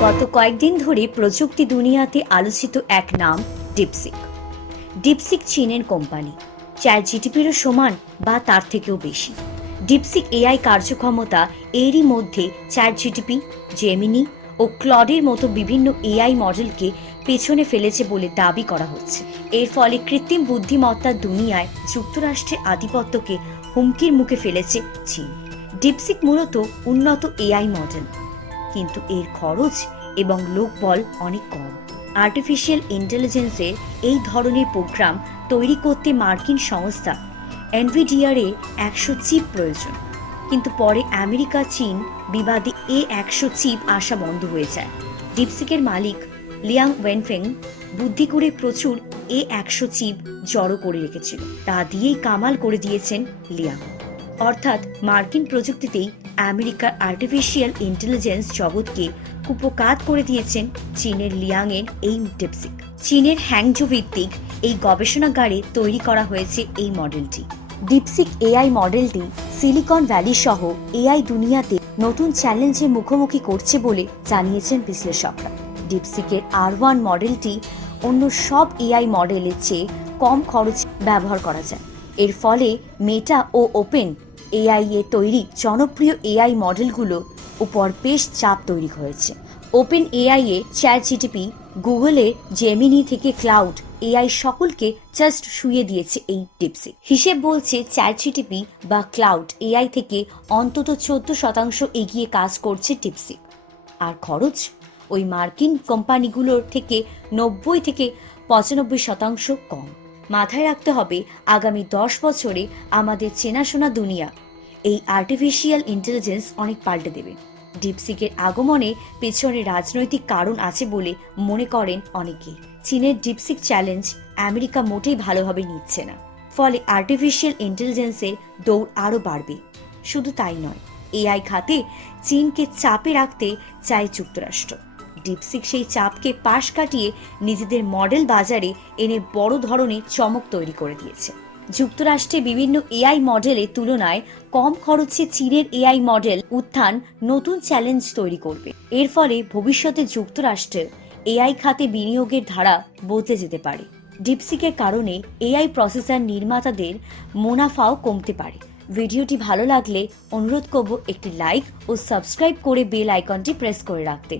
গত কয়েকদিন ধরে প্রযুক্তি দুনিয়াতে আলোচিত এক নাম ডিপসিক ডিপসিক চীনের কোম্পানি। চ্যাট জিটিপিরও সমান বা তার থেকেও বেশি। ডিপসিক এআই কার্যক্ষমতা এরই মধ্যে চ্যাট জিটিপি জেমিনি ও ক্লডের মতো বিভিন্ন এআই মডেলকে পেছনে ফেলেছে বলে দাবি করা হচ্ছে। এর ফলে কৃত্রিম বুদ্ধিমত্তার দুনিয়ায় যুক্তরাষ্ট্রের আধিপত্যকে হুমকির মুখে ফেলেছে চীন। ডিপসিক মূলত উন্নত এআই মডেল। কিন্তু এর খরচ এবং লোকবল অনেক কম। আর্টিফিশিয়াল ইন্টেলিজেন্সের এই ধরনের প্রোগ্রাম তৈরি করতে মার্কিন সংস্থা এনভিডিআর একশো চিপ প্রয়োজন। কিন্তু পরে আমেরিকা, চীন বিবাদে এ একশো চিপ আসা বন্ধ হয়ে যায়। ডিপসিকের মালিক লিয়াং ওয়েনফেং বুদ্ধি করে প্রচুর এ একশো চিপ জড়ো করে রেখেছিল। তা দিয়েই কামাল করে দিয়েছেন লিয়াং। অর্থাৎ মার্কিন প্রযুক্তিতেই আমেরিকার আর্টিফিশিয়াল ইন্টেলিজেন্স জগৎকে কুপকাত করে দিয়েছেন চীনের লিয়াংয়ের এই ডিপসিক চীনের হ্যাংজো ভিত্তিক এই গবেষণাগারে তৈরি করা হয়েছে এই মডেলটি। ডিপসিক এআই মডেলটি সিলিকন ভ্যালি সহ এআই দুনিয়াতে নতুন চ্যালেঞ্জের মুখোমুখি করছে বলে জানিয়েছেন বিশ্লেষকরা। ডিপসিকের আর ওয়ান মডেলটি অন্য সব এআই মডেলের চেয়ে কম খরচ ব্যবহার করা যায়। এর ফলে মেটা ও ওপেন এআই এ তৈরি জনপ্রিয় এআই মডেলগুলো উপর বেশ চাপ তৈরি হয়েছে। ওপেন এআই এ চ্যাট জিটিপি গুগলের জেমিনি থেকে ক্লাউড, এআই সকলকে জাস্ট শুয়ে দিয়েছে এই টিপসে হিসেব বলছে চ্যাট জিটিপি বা ক্লাউড এআই থেকে অন্তত চোদ্দ শতাংশ এগিয়ে কাজ করছে টিপসি আর খরচ? ওই মার্কিন কোম্পানিগুলোর থেকে নব্বই থেকে পঁচানব্বই শতাংশ কম। মাথায় রাখতে হবে আগামী দশ বছরে আমাদের চেনাশোনা দুনিয়া। এই আর্টিফিশিয়াল ইন্টেলিজেন্স অনেক পাল্টে দেবে। ডিপসিকের আগমনে পেছনে রাজনৈতিক কারণ আছে বলে মনে করেন অনেকে। চীনের ডিপসিক চ্যালেঞ্জ আমেরিকা মোটেই ভালোভাবে নিচ্ছে না। ফলে আর্টিফিশিয়াল ইন্টেলিজেন্সের দৌড় আরও বাড়বে। শুধু তাই নয়, এআই খাতে চীনকে চাপে রাখতে চায় যুক্তরাষ্ট্র। ডিপসিক সেই চাপকে পাশ কাটিয়ে নিজেদের মডেল বাজারে এনে বড় ধরনের চমক তৈরি করে দিয়েছে। যুক্তরাষ্ট্রে বিভিন্ন এআই মডেলের তুলনায় কম খরচে চীনের এআই মডেল উত্থান নতুন চ্যালেঞ্জ তৈরি করবে। এর ফলে ভবিষ্যতে যুক্তরাষ্ট্রে এআই খাতে বিনিয়োগের ধারা বদলে যেতে পারে। ডিপসিকের কারণে এআই প্রসেসর নির্মাতাদের মুনাফাও কমতে পারে। ভিডিওটি ভালো লাগলে অনুরোধ করব একটি লাইক ও সাবস্ক্রাইব করে বেল আইকনটি প্রেস করে রাখতে।